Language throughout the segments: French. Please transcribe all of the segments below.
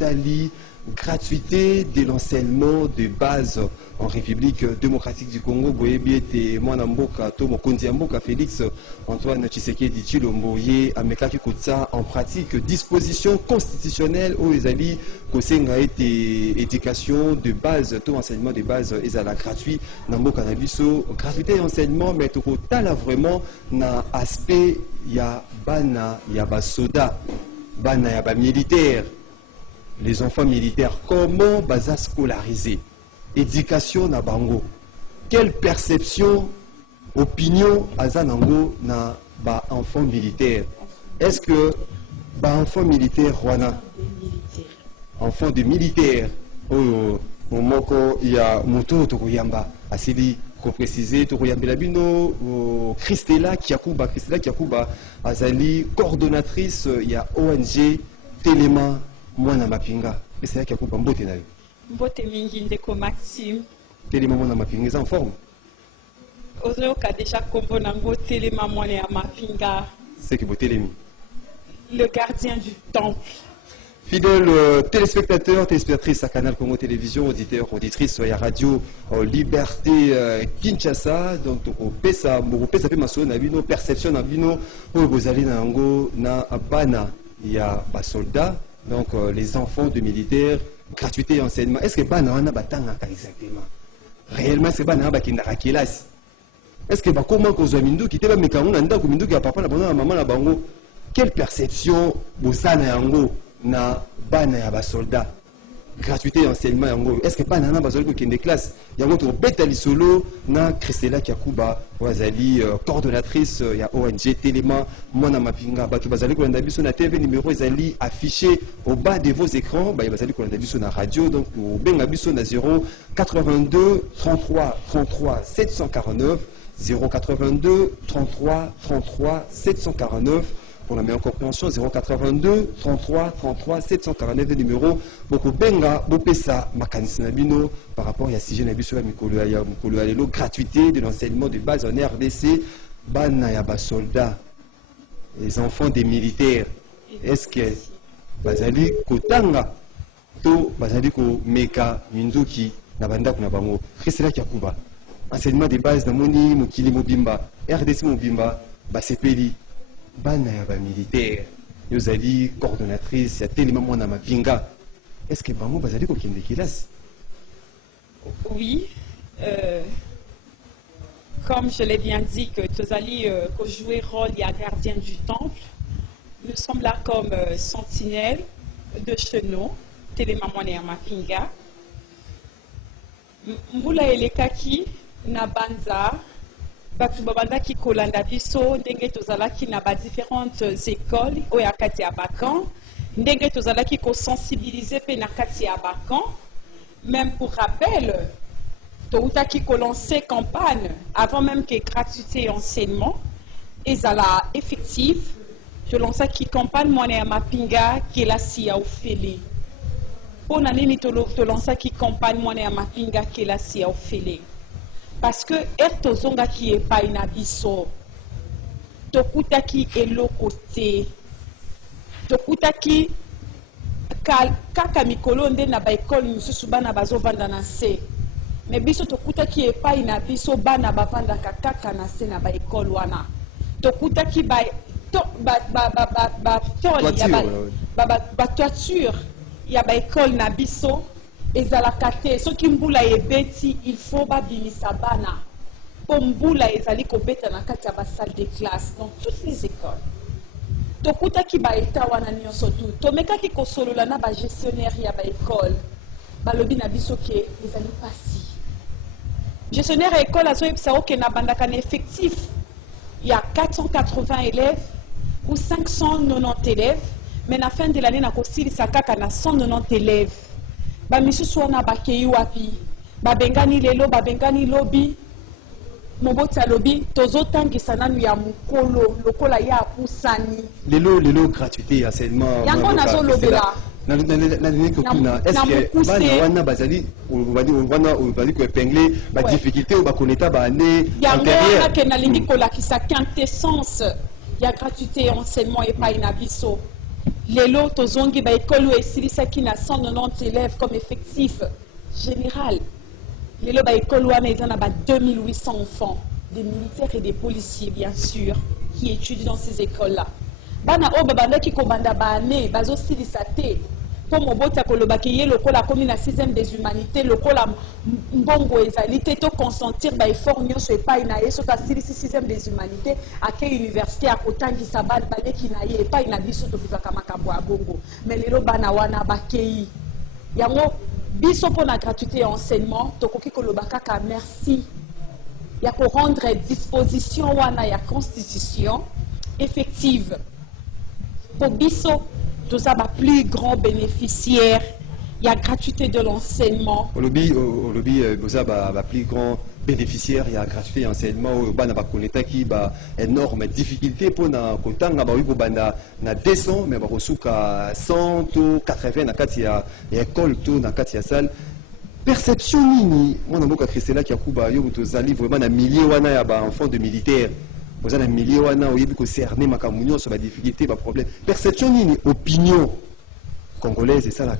Totali, gratuité de l'enseignement de base en République démocratique du Congo. Boyebiete Mwanamboka to Mokonzi Mboka Félix Antoine Tshisekedi Tshilombo ye amekaki kotsa en pratique disposition constitutionnelle aux ezali kosenga ete éducation de base to enseignement de base ezala gratuit na mboka na biso, gratuité et enseignement mais to kotala vraiment na aspect ya bana ya basoda bana ya ba militaire. Les enfants militaires, comment baza scolarisé? Éducation na bango. Quelle perception, opinion azanango na ba enfant militaire? Est-ce que ba enfant militaire wana? Enfant de militaire. Oh, momoko ya moto tokoyamba asili ko préciser tokoyambela bino Christella Kiakuba azali coordonnatrice ya ONG Téléma Mwana Mapinga. Et c'est là qu'il y a un beau ténèbre. Mbote mingi ndeko Maxime. Téléma Mwana Mapinga est en forme. Ozoyoka déjà kombo nango Téléma Mwana Mapinga. C'est que beau télémi. Le gardien du temple. Fidèles téléspectateurs, téléspectatrices à Canal Congo Télévision, auditeurs, auditrices à Radio Liberté Kinshasa, donc au PESA, nos perceptions, vous allez na bana, il y a des soldats. Donc, les enfants de militaires, gratuité et enseignement. Est-ce que Banana Batanga exactement? Réellement, c'est Banana qui n'a pas classe. Est-ce que comment qu'on a mindu qui était mais quand on a mindu qui a papa la maman la bango? Quelle perception Bosana yango na Banana ba soldat? Gratuité et enseignement yango. Est-ce que Banana bazoli qui est des classes? Yango to betali solo na Christella Kiakuba wazali coordonnatrice ya ONG Téléma Mwana Mapinga batu bazali ko landa biso na TV numéro ezali affiché au bas de vos écrans ba bazali ko landa biso na radio donc au benga biso na 082 33 33 749 082 33 33 749 pour la meilleure compréhension, 082 33 33 749 numéro. Beaucoup benga, bopesa, makanis nabino par rapport à sujet nabiso ya mikolo ya lelo, gratuité de l'enseignement de base en RDC, bana ya ba soldats, les enfants des militaires. Est-ce que bazali kotanga to bazali ko meka minduki na banda kuna bango? Christella Kiakuba, enseignement de base na moni mokili mobimba, RDC mobimba, ba sepeli. Bana ya ba militaire yozali coordonnatrice ya Téléma Mwana Mapinga. Est-ce que bango bazali ko kende classe? Oui, comme je l'ai bien dit que tozali ko jouer rôle ya gardien du temple. Nous sommes là comme sentinelles de chenaux Téléma Mwana Mapinga. Mbula elekaki na banza batu babandaki kolanda biso ndenge tozalaki na ba différentes écoles oya kati ya bakan ndenge tozalaki ko sensibiliser pe na kati ya bakan. Même pour rappel toutaki ko lancer campagne avant même que gratuité et enseignement ezala effectif. Je lançaki campagne Mwana Mapinga qui la sia ofele pona nini to lançaki campagne Mwana Mapinga qui la sia ofele. Parce que ertozonga qui est pas inabiso, tokutaki eloko-te, tokutaki kaka mikolo nde na ba école misusu bana bazovanda na se. Mais biso tokutaki epa inabiso bana bavandaka kaka na se na ba école wana. Tokutaki ba toiture ya ba école na biso. Ezalaka te soki mbula ebeti il faut babimisa bana po mbula ezali kobeta na kati ya ba salle de classe dans toutes les écoles. Tokutaki ba eta wana nyonso tu tomekaki kosolola na ba gestionnaire ya ba école balobi na biso ke ezali pasi gestionnaire ya école azoyebisa oke na bandaka na effectif il y a 480 élèves ou 590 élèves mais na fin de l'année na kosilisa kaka na 190 élèves. Ba misusu wana bakei wapi babengani lelo babengani lobi moboti alobi tozotangisa nanu ya mukolo lokola ya pusani lelo gratuité enseignement yango nazolobela na est-ce que bana wana bazali wana bazali ko épingler ba difficulté ou ba connaître ba année antérieure yango ke nalingi kolakisa quintessence ya gratuité enseignement et pas inabiso. lelo tozongi ba école esilisaki na 190 élèves comme effectif général. Lelo ba école wana eza na ba 2800 enfants, des militaires et des policiers bien sûr, qui étudient dans ces écoles-là. Bana o babandaki ko banda ba année bazo silisa te. Pour mobota kolobaki ye lokola komi na 6e des humanités, lokola mbongo ezali te to consentir ba effort nyonso epai na ye soka silisi 6e des humanités ake université akotangisa bana baleki na ye epai na biso tokizaka makambo ya bongo. Mais lelo bana wana bakei yango biso pour la gratuité et enseignement tokoki koloba kaka merci ya ko rendre disposition wana ya constitution effective pour biso tous les plus grands bénéficiaires, il y a gratuité de l'enseignement. Au lobby, plus grand bénéficiaire, il y a gratuité d'enseignement. Au bana ba koneta qui ba énorme difficulté pour na kotanga ba wibo banda na 200 mais ba kosuka 100 to 80 na kati ya école to na kati ya salle. Perception nini mwana mboka Christela qui akuba yo tozali vraiment na milliers wana ya ba enfants de militaires. Vous avez un millier wana oyebi ko cerner makambo nyonso ba difficulté ba problème. Perception nini opinion congolaise et ça là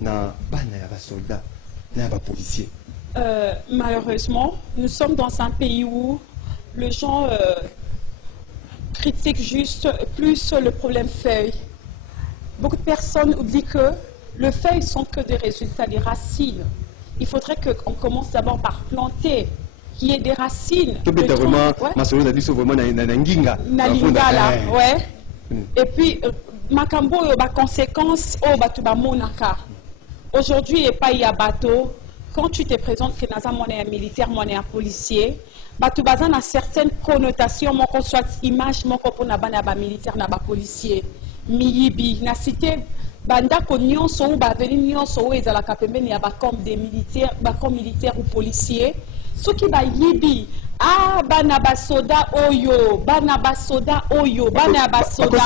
na bana ya ba soldats na ba policiers. Malheureusement, nous sommes dans un pays où les gens critiquent juste plus le problème feuille. Beaucoup de personnes oublient que les feuilles sont que des résultats des racines. Il faudrait qu'on commence d'abord par planter. Qui est des racines. Et puis, makambo ba conséquences au batuba monaka. Aujourd'hui, et pas y a bateau. Quand tu te présentes que naza monnaie militaire, monnaie policier, batuba a certaines connotations, mon soit image, mon pour na ba militaire, na ba policier. Miyibi, na cité. Banda ko nyonso ou ba veni nyonso ou ezala kapembeni ya ba comme des militaires, ba comme militaires ou policiers. Ce qui va yibi, bana basoda oyo, bana basoda oyo, bana basoda.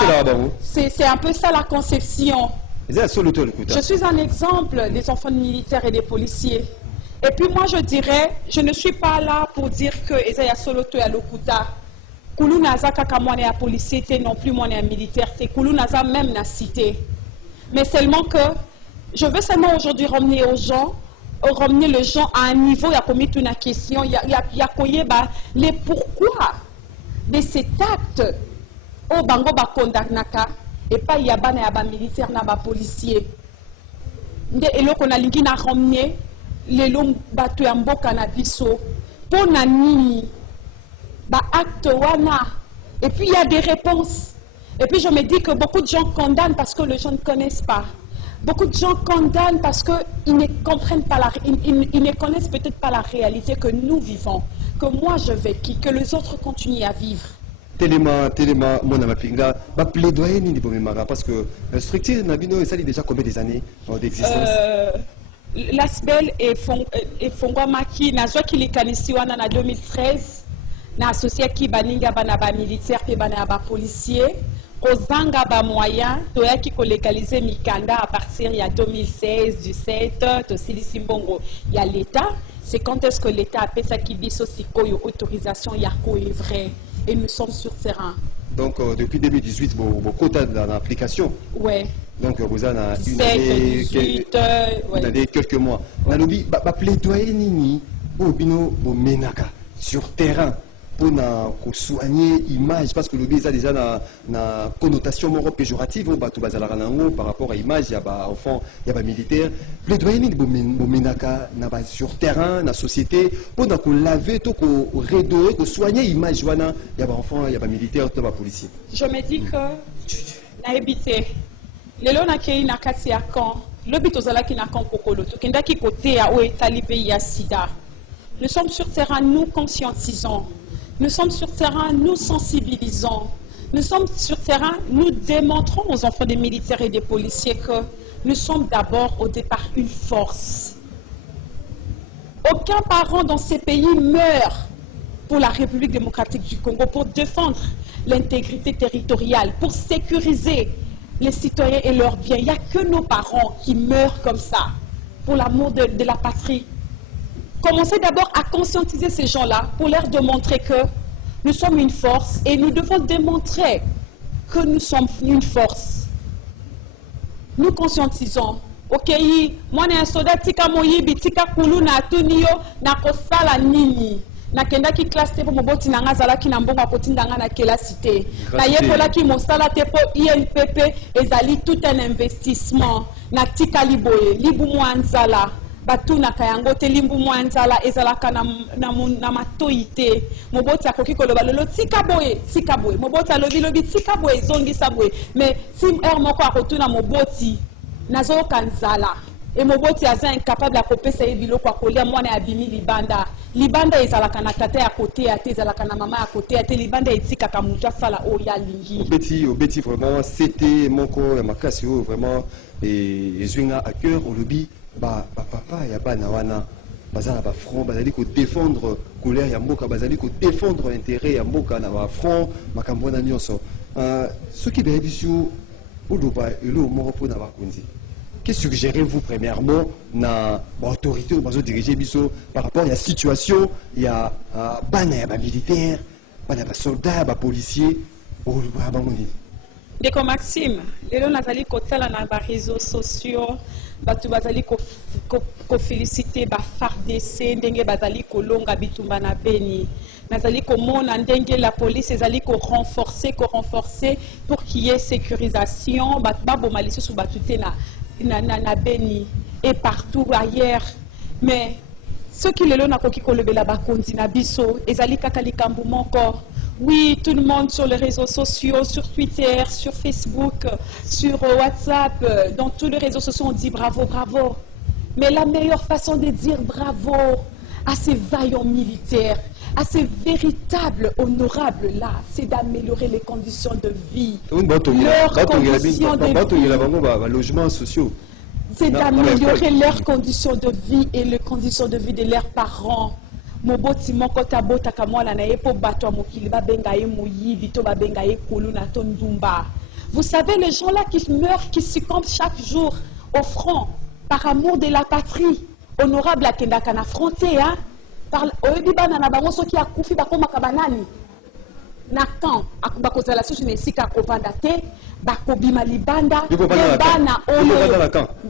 C'est un peu ça la conception. Je suis un exemple des enfants militaires et des policiers. Et puis moi je dirais, je ne suis pas là pour dire que Ezaya Soloto ya Lokuta. Koulou naza kaka mwane ya policier non plus mwane ya militaire, c'est Koulou naza même na cité. Mais seulement que je veux seulement aujourd'hui ramener aux gens. Ramener les gens à un niveau, il y a commis une question, il y a les pourquoi de cet acte au bango ba kondanaka et pas il y a ba militaire na ba policier. Et là qu'on a lingi na ramener les longs batu ya mboka na biso pour na nini ba acte wana. Et puis il y a des réponses. Et puis je me dis que beaucoup de gens condamnent parce que les gens ne connaissent pas. Beaucoup de gens condamnent parce qu'ils ne comprennent pas, ils ne connaissent peut-être pas la réalité que nous vivons, que moi je vécu, que les autres continuent à vivre. Téléma, mon amapinga, plaidoyer ni parce que structure Nabino ça déjà combien des années d'existence? L'ASBEL et Fongwamaki, Nazwa qui les kanisi wana na 2013, na associé qui baninga banaba militaire et banaba policier. Kozanga ba moyen toyaki ko légaliser mikanda à partir il y a 2016 17 tosili simbongo il y a l'état c'est quand est-ce que l'état a fait ça qui biso sikoyo autorisation yako est vrai et nous sommes sur terrain. Donc depuis 2018 vos quotas dans l'application. Ouais. Donc vous en avez 18 quelques mois. Nalobi ba plaidoyer nini bo bino bo menaka sur terrain. Pour soigner l'image, parce que le BIS a déjà une connotation péjorative par rapport à l'image, il y a enfants, il y a militaires. Plaidoyer sur terrain, dans la société, pour laver, pour redorer, pour soigner l'image, il y a enfants, il y a militaires, il y a policiers. Je me dis que, na habité, les gens qui na kati ya camp, le but aux qui na camp kokolo, qui n'a qui côté à où est talibé ya sida. Nous sommes sur terrain, nous conscientisons. Nous sommes sur terrain, nous sensibilisons. Nous sommes sur terrain, nous démontrons aux enfants des militaires et des policiers que nous sommes d'abord au départ une force. Aucun parent dans ces pays meurt pour la République démocratique du Congo, pour défendre l'intégrité territoriale, pour sécuriser les citoyens et leurs biens. Il n'y a que nos parents qui meurent comme ça, pour l'amour de la patrie. Commencez d'abord à conscientiser ces gens-là pour leur démontrer que nous sommes une force et nous devons démontrer que nous sommes une force. nous conscientisons. Ok, moi un soldat tika moyibi tika kulu na tunio na kosala nini. Na kenda ki classe te po moboti na ngazala ki na mbongo akotinda nga na kelasi te. Na yekola ki mosala te po INPP ezali tout un investissement. Na tika liboye, libu mwanzala. Batuna kayango te limbu mwanzala ezalaka na matoi te. Moboti akoki koloba lolo tika boye. Moboti alobi tika boye zongi sa boye. Mais si moko akotuna moboti nazo kanzala. Et moboti aza incapable à kopesa ye biloko akolia mwana ya bimi libanda. Libanda ezalaka na tata ya côté ate ezalaka na mama ya côté ate libanda etikaka mutu asala oya lingi. Obeti vraiment c'était moko ya makasi o vraiment et zwinga à cœur au lobby papa ya bana wana bazala ba front bazali ko défendre colère ya mboka bazali ko défendre intérêt ya mboka na ba front makambo na nyonso. Ce qui be bisu oloba elo moko pona bakonzi. Que suggérez-vous premièrement na autorité ou bazo diriger biso par rapport à la situation, il y a bana ya militaire, bana ba soldats, ba policiers ou ba moni. Deko Maxime, lelo nazali kotala na ba réseaux sociaux, batu bazali ko féliciter ba FARDC ndenge bazali kolonga bitumba na Beni. Nazali komona ndenge la police ezali ko renforcer pour qu'il y ait sécurisation, ba bo malisu su batute na Beni et partout ailleurs. Mais ce qui le na koki kolobela bakonzi na biso ezali kaka likambo moko. Oui, tout le monde sur les réseaux sociaux, sur Twitter, sur Facebook, sur WhatsApp, dans tous les réseaux sociaux on dit bravo, bravo. Mais la meilleure façon de dire bravo à ces vaillants militaires, à ces véritables honorables là, c'est d'améliorer les conditions de vie. Leurs conditions de vie. Logements sociaux. C'est d'améliorer leurs conditions de vie et les conditions de vie de leurs parents. Moboti moko tabota kamwana na yepo bato mokili ba benga ye moyibi to ba benga ye kulu na tondumba. Vous savez les gens là qui meurent, qui succombent chaque jour au front par amour de la patrie, honorable à kendaka na fronté hein. Par oyebi bana na bango soki akufi bakoma kabanani. Na kan akubakozala susu na esika kovanda te bakobima libanda bana oyo.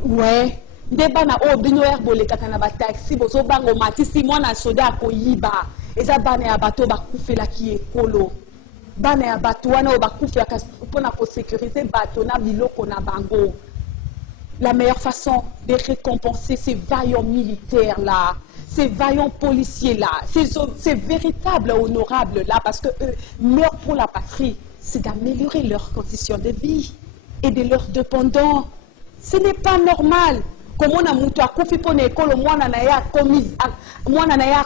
Ouais. Nde bana o bino herbolekaka na ba taxi bozo bango matisi mwana soda akoyiba eza bana ya bato bakufelaki ekolo bana ya bato wana o bakufela mpona kosécuriser bato na biloko na bango. La meilleure façon de récompenser ces vaillants militaires là, ces vaillants policiers là, ces véritables honorables là, parce que eux meurent pour la patrie, c'est d'améliorer leurs conditions de vie et de leurs dépendants. Ce n'est pas normal. Comment on a mutu akufi pone ekolo mwana na ya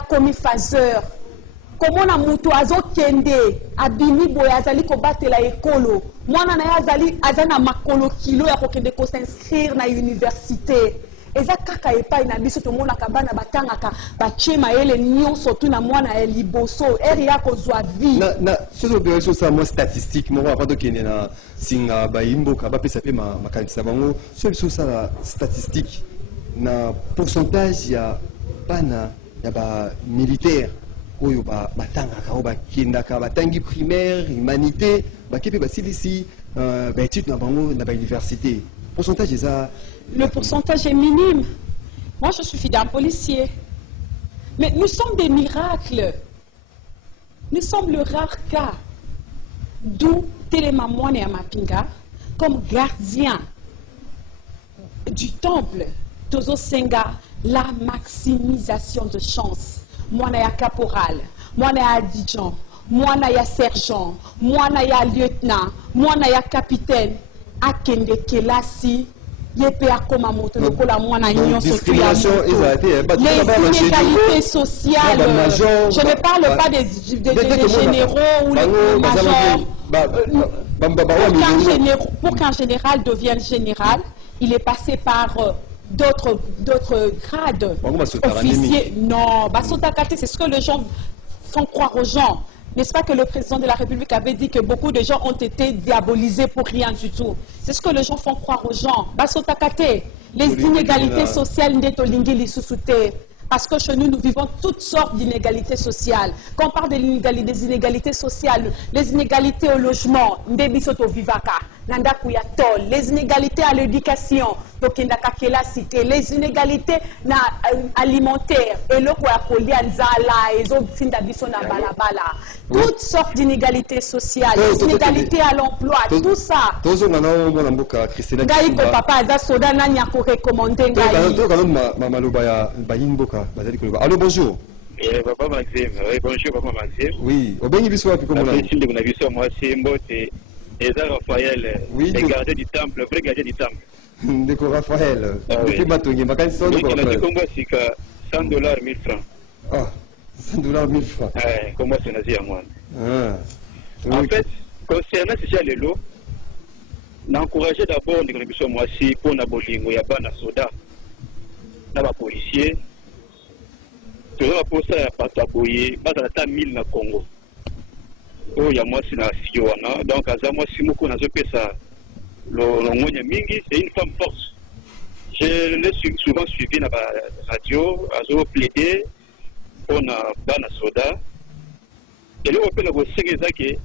komi phaseur. Comment on a mutu azokende abimi boya azali ko batela ekolo. Mwana na ya azali azana makolo kilo ya kokende ko s'inscrire na université. Eza kaka epai na biso to mona kabana batangaka bachema ele nyonso tu na mwana ya liboso eri ya kozwa vie. Na soso beso sa mo statistique mo va pas kende na singa ba imboka ba pesa pe makanisa bango so sa statistique na pourcentage ya bana ya ba militaire oyo batangaka o bakendaka batangi primaire humanité bakepe basilisi ba étude na bango na ba université. Pourcentage ça. Le pourcentage est minime. Moi, je suis fille d'un policier. Mais nous sommes des miracles. Nous sommes le rare cas. D'où Télémamoine et Amapinga, comme gardien du temple, Tozo Senga, la maximisation de chance. Moi, je suis caporal. Moi, je suis adjudant. Moi, je suis sergent. Moi, je suis lieutenant. Moi, je suis capitaine. Akende kelasi yepe akoma moto lokola mwana nyonso tu ya les inégalités sociales. Je ne parle pas des généraux ou les majors. Pour qu'un général devienne général, il est passé par d'autres grades. Officiers. Non, c'est ce que les gens font croire aux gens. N'est-ce pas que le président de la République avait dit que beaucoup de gens ont été diabolisés pour rien du tout? C'est ce que les gens font croire aux gens. Les inégalités sociales, parce que chez nous, nous vivons toutes sortes d'inégalités sociales. Quand on parle des inégalités sociales, les inégalités au logement, nanda kuya tol, les inégalités à l'éducation, donc indaka kela cité, les inégalités na alimentaire, et le kwa kolia nzala, et zo finda biso na balabala, toutes sortes d'inégalités sociales, les inégalités à l'emploi, tout ça. Tozo ngana mwana mboka Christina. Ngai ko papa aza soda nani ya ko recommander ngai. To kana maloba ya bayimboka bazali koloba. Allô, bonjour. Papa Maxime, oui, bonjour Papa Maxime. Oui, obengi biso wapi comme on a. Merci de biso moi Simbo c'est Eza Raphaël, oui, le gardien du temple, vrai gardien du temple. Ndeko Raphaël. Depuis matongi makanisi sondo ko. Oui, il a dit combo c'est que $100 1000 francs. Ah, $100 1000 francs. Comment c'est nazi à moi. En fait, concernant ce les lots, n'encourager d'abord les biso moi si pour na bolingo ya bana soda. Na ba policier toujours pour ça pas aboyer pas à 1000 na Congo. Oh ya moi c'est na Fiona donc à moi si moko na zo pesa lo ngonya mingi c'est une femme forte. Je l'ai souvent suivi na ba radio azo plaider pour na bana soda. Et le opé na go segeza ke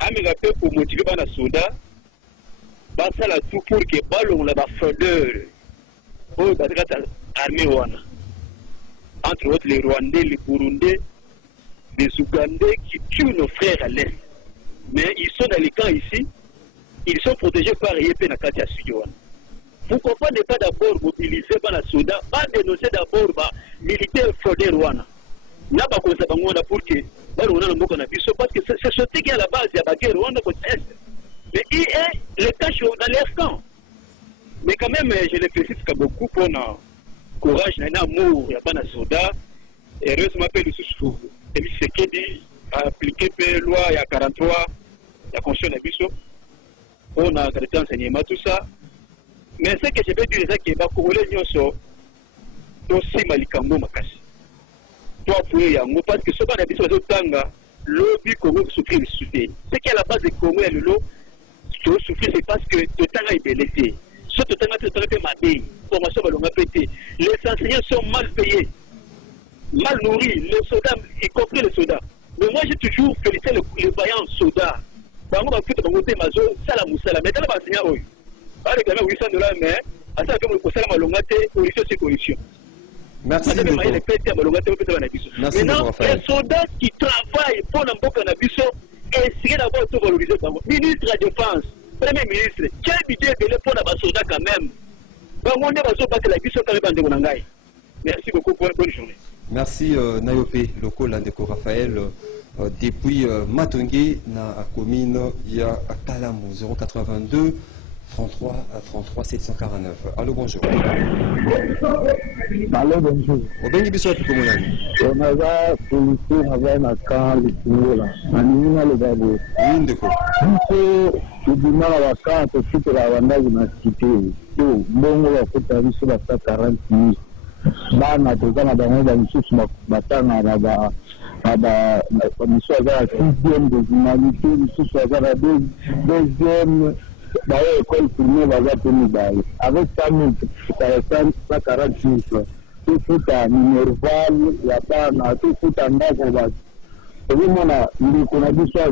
amiga pe pour motiver bana soda ba ça la tout pour que balon la ba fondeur. Oh ba ta armée wana. Entre autres les Rwandais, les Burundais, les Ougandais qui tuent nos frères à l'Est. Mais ils sont dans les camps ici, ils sont protégés par IEP Nakatia Suyoan. Vous comprenez pas d'abord mobiliser par la Soudan, pas dénoncer d'abord les militaires fraudés Rwanda. N'a pas comme ça pour que parce que c'est ce qui est à la base, il y a la guerre Rwanda contre l'Est. Mais il est le cache dans leur camp. Mais quand même, je le précise que beaucoup pour courage, un amour, il n'y a pas de soda. Heureusement, il y a des sous. Et puis, c'est qui dit, appliquer la loi, il y a 43, il y a conscience de biso. On a des enseignements, tout ça. Mais ce que je veux dire, c'est que les Congolais sont aussi malikambo makasi. Toi, parce que ce qu'on a dit sur le Tanga, l'objet Congo souffrir le soutien. Ce qui est à la base des Congolais, le lot, souffrir, c'est parce que le Tanga est blessé. Ce Tanga est mal formation va pété. Les enseignants sont mal payés, mal nourris, les soldats, y compris les soldats. Mais moi, j'ai toujours félicité les vaillants soldats. Par exemple, on va faire mazo, salam ou salam. Mais dans les enseignants, oui. Par exemple, $800, mais à ça, comme le conseil m'a longaté, corruption, c'est corruption. Merci. Maintenant, les soldats qui travaillent pour l'emploi de Nabiso, essayez d'avoir tout valorisé. Ministre de la Défense, Premier ministre, quel budget est pour les soldats quand même? Merci beaucoup pour une bonne journée. Merci Nayope, Loko Landeko Raphaël. Depuis Matongi, na commune, il y a Kalamu 082 33 33 749. Allô, bonjour. Allô, bonjour. Au Bengi Bissot, comment on a la policier, on a un camp, le Timola. On a le Babo. Oui, d'accord. Il dit mal à la carte, tout est la Rwanda, il m'a cité. Bon, on va faire sur la 40 minutes. Bana, tout ça, on a des choses, batana, la commission à la 6e de l'humanité, les choses à la 2e. École primaire va tenir avec 140 chiffres. Tout fout à Minerval, il n'y a pas tout fout à Ndakova. Et puis, on a dit ça,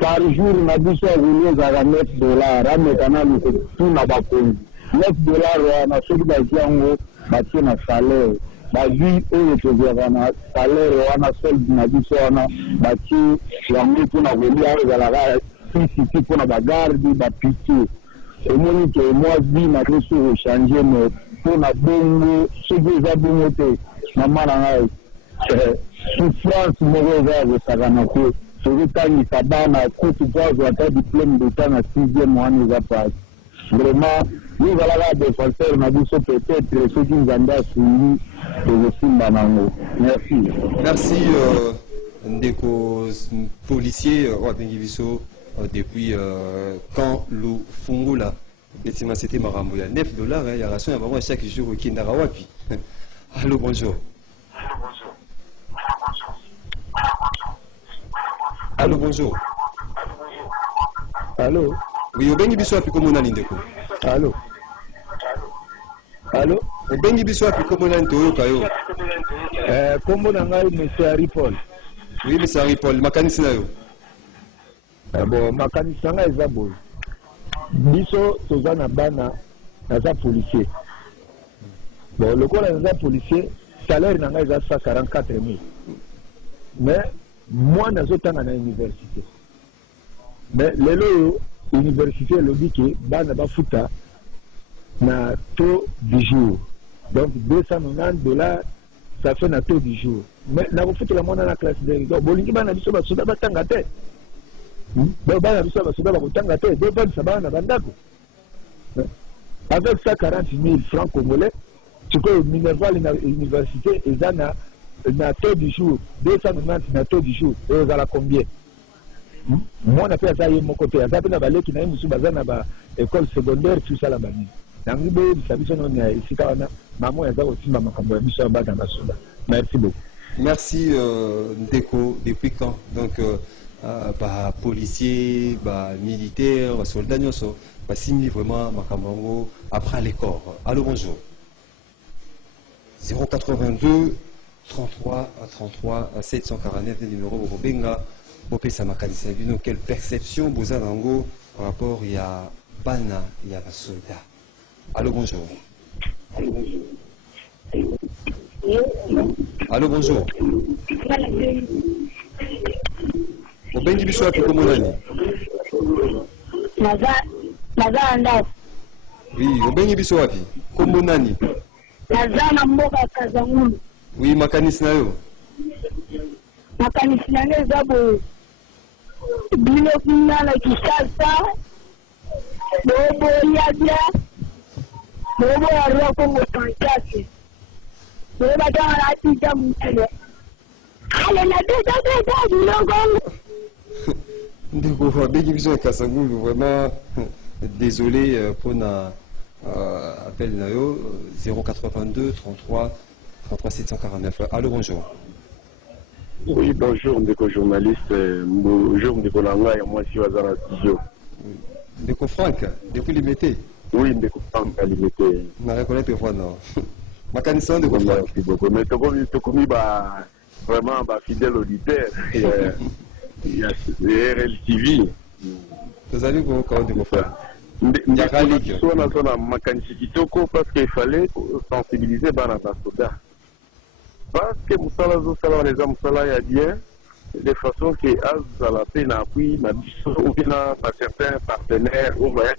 par jour, on a dit ça, on a $9. Maintenant, tout n'a pas connu. $9, on a celui qui a un salaire. Bazi oyo tozana salaire wana solde na biso wana bati yango tuna kolia ezalaka sisi mpona bagardi bapitié omoni ke moi vi na biso ochange me mpona bongo soki eza bongo te mama na ngai souffrance moko eza ya kosakana te tozotangisa bana kutu po azwa ata diplôme d'etat na 6e wana eza pasi vraiment nous allons avoir des défenseurs, on a dit peut-être ceux qui nous ont suivi merci. Merci, Ndeko policier, depuis quand le Fungula, c'était Maramboula, $9, il y a ration à chaque jour au Kindarawapi. Allô, bonjour. Allô, bonjour. Allô. Oui, au Bengi Bissou, comment on a l'indéco. Allô. Allô. Au Bengi Bissou, comment on a l'indéco. Comment on a l'indéco, monsieur Harry Paul. Oui, monsieur Harry Paul, Makanisinayo. Bon, makanisi nga eza boye. Biso toza na bana naza policier. Bon, lokola naza policier, salaire na nga eza 144 000. Mais moi nazotanga na université. Mais lelo université lobi ke bana bafuta na taux du jour. Donc $290, ça fait na taux du jour. Mais na kofuta la mona na classe de donc bolingi bana biso basoda batanga te. Donc bana biso basoda bakotanga te, deux bana sabana bandako. Avec 140 000 francs congolais, tu peux Minerval na université eza na taux du jour, 290 na taux du jour, et eza la combien? Moi na pesa ye moko te, eza na baleki na musu bazana ba école secondaire tout ça la bani. Nangi bo bisabiso no na isika wana maman eza osimba makambo ya biso ya bana basoda. Merci beaucoup. Merci Ndeko, depuis quand? Donc policiers, militaires, soldats, signer vraiment Makambango après les corps. Allô, bonjour. 082 33 33 749, le numéro de Robenga. Bopesa Makanisa Bino, quelle perception vous avez par rapport à Bana, il y a un soldat. Allô, bonjour. Allô, bonjour. Obengi biso wapi kombo nani? Naza anda. Oui, obengi biso wapi? Kombo nani? Naza na mboka Kazangulu. Oui, makanisi na yo. Makanisi na nge zabo. Bino kuna na Kishasa. Bobo yadia. Bobo ya Kongo Kinshasa. Bobo ya Latija Mutele. Ale na beta bilongo. Ndeko obengi biso ya Kasangulu, vraiment désolé pour na appel na yo 082 33 33 749. Allô, bonjour. Oui, bonjour, Ndeko journaliste. Bonjour, Ndeko Langa et moi, si vous avez studio. Ndeko Franck, depuis Limité. Oui, Ndeko Franck à Limité. Je ne reconnais pas non. Ma connaissance de Franck. Merci beaucoup. Mais tu commis vraiment fidèle auditeur. Il y a RL TV. Vous allez vous quand Ndeko Franck. Parce qu'il fallait sensibiliser Bana Soda. Parce que Moussala Zosala, les hommes Moussala, il y a bien, de façon que à la peine appui, ou bien à certains partenaires, ou bien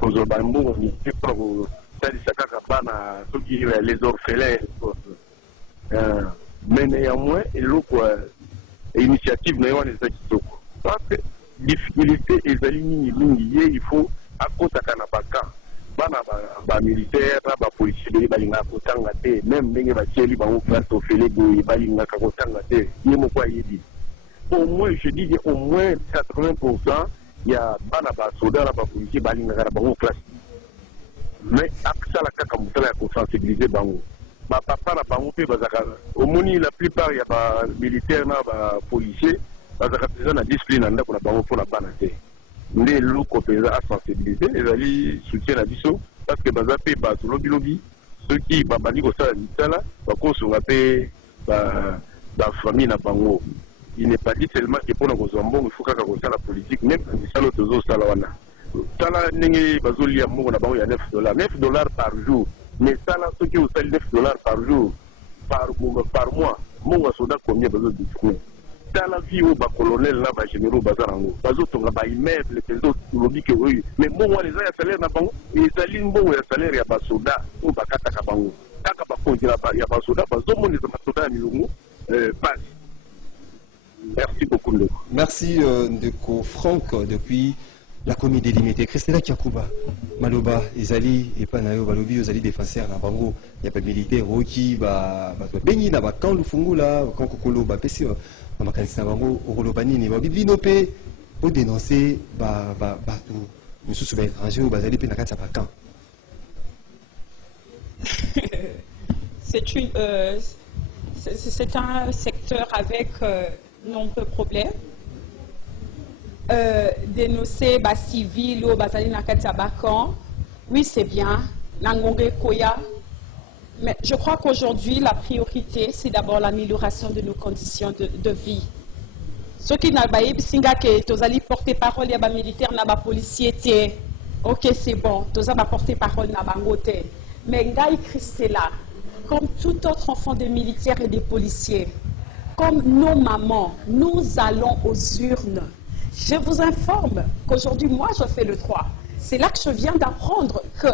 aux Obambo, les orphelins. Mais néanmoins, l'initiative n'est pas les parce que difficulté et il faut à cause de Kanabaka. Bana militaire, policier, balinga kotanga te, même ndenge batieli bango place au fele boye balinga kotanga te. Yemo kwa yedi. Au moins, je dis au moins 80%, il y a bana soda ba policier balinga kara bango place. Mais aksa la kaka mutala ya sensibiliser bango. Ba papa na bango pe bazaka. Au moni la plupart il y a ba militaire na ba policier, bazaka pesa na discipline ndako na bango pour la panate. Ndé loko pesa à sensibiliser les alliés soutiennent la biso parce que bazapé ba lobby lobby ceux qui babani ko sala mitala ba ko songa pe ba famille na bango. Il n'est pas dit seulement que pour nos zambon il faut kaka ko sala politique même si sala tozo sala wana sala ndenge bazoli ya mongo na bango ya $9 $9 par jour mais sala ceux qui au sala $9 par jour par mois mongo soda combien besoin de distribuer dans la vie au bas colonel là bas généraux bazarango bazo tonga ba immeuble peso lobby que oui mais bon les a salaire na bango et sali mbongo ya salaire ya basoda ou bakata ka bango kaka ba konjira ba ya basoda bazo moni za basoda ya milungu passe. Merci beaucoup Ndeko. Merci Ndeko Franck depuis la comédie limitée. Christella Kiakuba Maloba Ezali et Panayo Balobi Ezali défenseur na bango il y a pas militaire Roki ba benyi na ba quand Lufungula quand Kokolo ba pesi makanisi na bango okolobani ni ba bibino pe pour dénoncer ba tout mususu ba étranger ou bazali pe na kati ba camp. C'est un secteur avec nombreux problèmes. Dénoncer les civils ou bazali na kati ba camp, oui c'est bien, Nangonge Koya. Mais je crois qu'aujourd'hui, la priorité, c'est d'abord l'amélioration de nos conditions de vie. Ce qui n'a pas singa que tozali porter parole ya ba militaire na ba policier tie. OK, c'est bon. Toza ba porter parole na bango te. Mais ngai Christella, comme tout autre enfant de militaires et de policiers, comme nos mamans, nous allons aux urnes. Je vous informe qu'aujourd'hui, moi, je fais le droit. C'est là que je viens d'apprendre que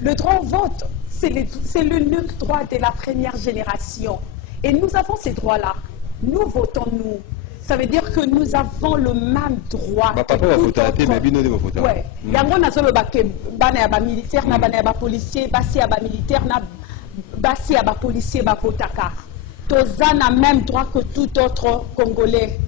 le droit au vote, c'est l'unique droit de la première génération. Et nous avons ces droits-là. Nous votons, nous. Ça veut dire que nous avons le même droit. Papa va voter à mais bino de voter. Ouais. Yango na zolo ba bana ya militaire na bana ya policier, basi ya militaire na basi ya policier ba votaka. Toza na même droit que tout autre Congolais.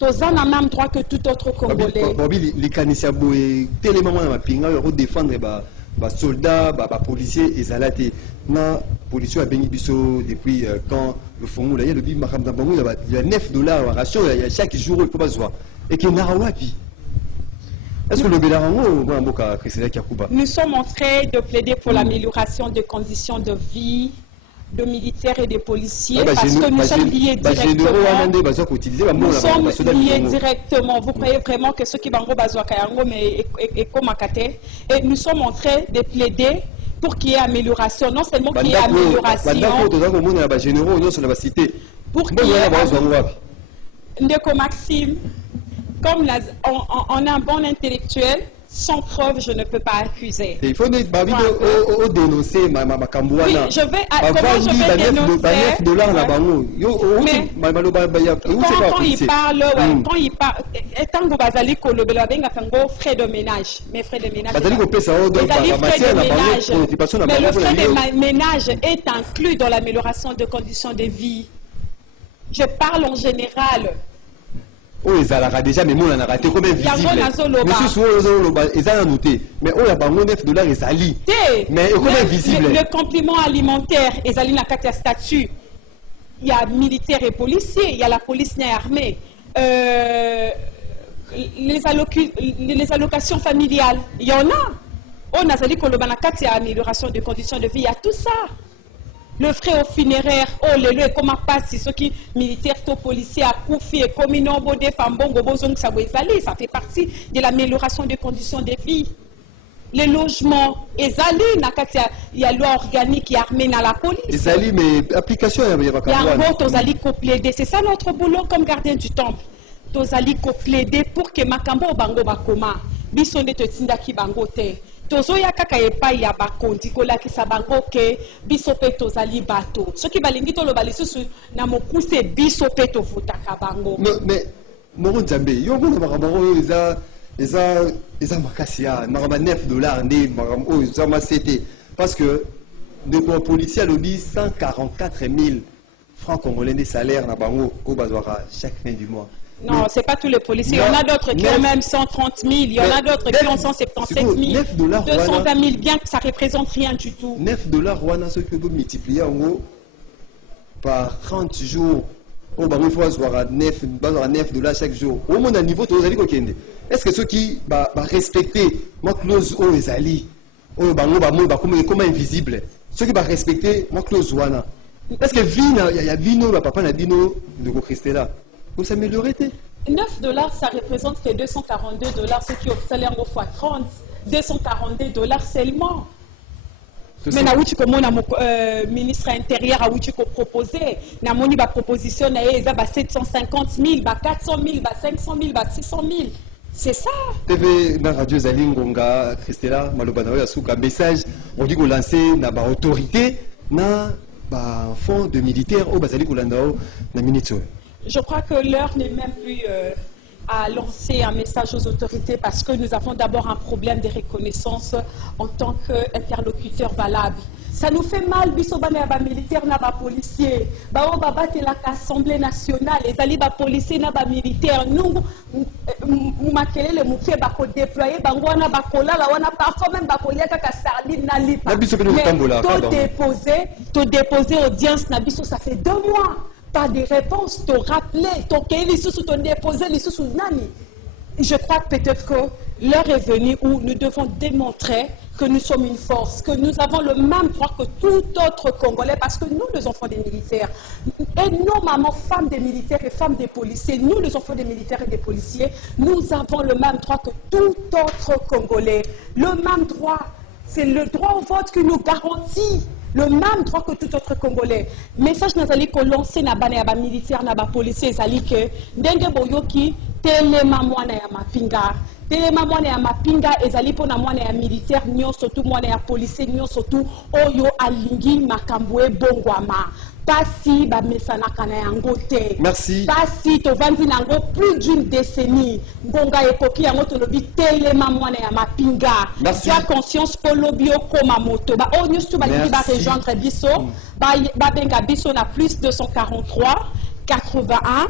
Toza na même droit que tout autre Congolais. Babi les kanisia boé tellement na mapinga yo défendre ba soldats, ba policiers ezalate na policier a béni biso depuis quand le fonds là il y a le bi makamba bango il y a $9 ration chaque jour il faut pas voir et que na wapi. Est-ce que le Bélarango ou Mboka Christella Kiakuba? Nous sommes en train de plaider pour l'amélioration des conditions de vie de militaires et de policiers parce que nous sommes liés directement. Nous sommes liés directement. Vous croyez vraiment que ceux qui vont et nous sommes en train de plaider pour qu'il y ait amélioration. Non seulement qu'il y ait amélioration. Pour qu'il y ait Ndeko Maxime, comme on a un bon intellectuel, sans preuve, je ne peux pas accuser. Il faut dénoncer ma oui, je vais, comment je vais dénoncer mais quand il parle, quand il parle, étant que Bazali Kolobela benga kango frais de ménage, mes frais de ménage. Mais le frais de ménage est inclus dans l'amélioration des conditions de vie. Je parle en général. Oh, ils ont déjà, mais moi, on a raté comme invisible. Ils ont noté. Mais oh, il y a $9, ils allient. Mais comme invisible. Le compliment alimentaire, ils allient la carte statut. Il y a militaires et policiers, il y a la police et l'armée. Les allocations familiales, il y en a. On a dit que le banakati a amélioration des conditions de vie, il y a tout ça. Le frais au funéraire, oh le comment passe ceux qui militaires, policiers, à Koufi et Komino, Bodé, Fambongo, Bozong, ça fait partie de l'amélioration des conditions de vie. Les logements, il y a loi organique qui armée dans la police. Mais application, il y a plaider. C'est ça notre boulot comme gardien du temple. Tozali plaider pour que Makambo Bango Bakoma, Bisonde Tindaki Bango Te. Tozoya kaka epai ya bakonzi kolakisa bango ke biso pe tozali bato soki balingi toloba lisusu na mokuse biso pe tovutaka bango mais moko nzambe yo bona makambo oyo eza makasi ya makambo $9 nde makambo oyo eza masete parce que de policier alobi 144 000 francs congolais de salaire na bango oyo bazwaka chaque fin du mois. Non, ce n'est pas tous les policiers. Il y en a d'autres qui ont même 130 000. Il y en a d'autres qui ont 177 000. 220 000, bien que ça ne représente rien du tout. $9, ce que vous multipliez en gros par 30 jours. Il faut avoir $9 chaque jour. Au moins, à niveau, est-ce que ceux qui respecter ma clause aux alliés, comme invisible, ceux qui vont respecter ma clause, est-ce que il y a Vino, papa n'a Vino de Christella? Vous s'améliorez? $9, ça représente que $242, ce qui est au salaire au fois 30, $242 seulement. Mais na wuti comme mon ministre intérieur a wuti proposé, na moni ba proposition na eza ba 750 000, ba 400 000, ba 500 000, ba 600 000. C'est ça. TV na radio Zalingonga Christella malobana ya suka message on dit qu'on lancer na ba autorité na ba fond de militaire au bazali kolandao na minute. Je crois que l'heure n'est même plus à lancer un message aux autorités parce que nous avons d'abord un problème de reconnaissance en tant qu'interlocuteur valable. Ça nous fait mal, bisobana ba militaire na ba policier, ba o baba te la Assemblée nationale, les ali ba policier na ba militaire, nous makele le muke ba ko déployer bango na ba kolala wana parfois même ba ko yaka ka sardine na lipa. To déposer audience na biso ça fait 2 mois. Pas de réponse, te rappeler, te cueillir, te déposer les sous nani. je crois que peut-être que l'heure est venue où nous devons démontrer que nous sommes une force, que nous avons le même droit que tout autre Congolais, parce que nous, les enfants des militaires, et nos mamans, femmes des militaires et femmes des policiers, nous, les enfants des militaires et des policiers, nous avons le même droit que tout autre Congolais. Le même droit, c'est le droit au vote qui nous garantit le même droit que tout autre Congolais. Message nazali ko lancer na bana ya ba militaire na ba policier ezali ke ndenge boyoki telema mwana ya mapinga. Telema mwana ya mapinga ezali pona mwana ya militaire nyonso tu mwana ya policier nyonso tu oyo alingi makambo ebongwama. Pasi ba mesanaka na yango te. Merci. Pasi tovandi nango plus d'une décennie. Ngonga ekoki yango tolobi telema mwana ya mapinga. Merci. Sois conscience polobi okoma moto. Ba o nyusu ba lingi ba rejoindre biso. Ba benga biso na plus 243 81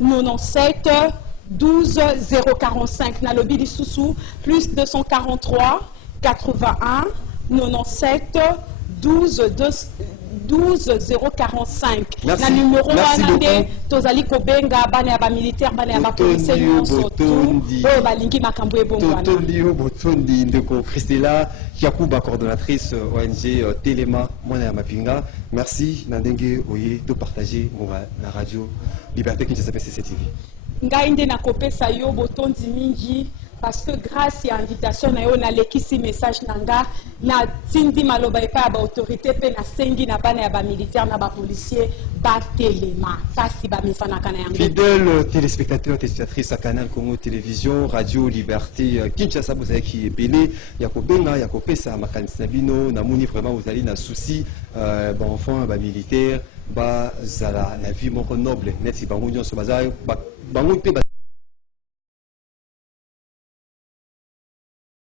97 12 045 na lobi lisusu plus 243 81 97 12 045. Merci. Na numéro Merci wana beaucoup. tozali kobenga bana ya ba militaire bana ya ba policier nyonso tu oyo balingi makambo ebongwana. Totolio Botondi Ndeko Christella Yakuba, coordonnatrice ONG Telema Mwana ya Mapinga. Merci Nandenge Oye de partager la radio Liberté Kinshasa CCTV. Ngai nde nakopesa yo botondi mingi parce que grâce à invitation na yo na lekisi message nanga na tindi maloba epa ba autorité pe na sengi na bana ya ba militaire na ba policier ba telema fasi ba mesanaka na yango. Fidèles téléspectateurs, téléspectatrices à Canal Congo Télévision, Radio Liberté Kinshasa, vous avez qui est belé, Yakobenga, Yakopesa, Makanisi Nabino, Namoni vraiment vous allez na souci, enfant, militaire, zala la vie mon noble, net si bango nyon so bazay, bango pe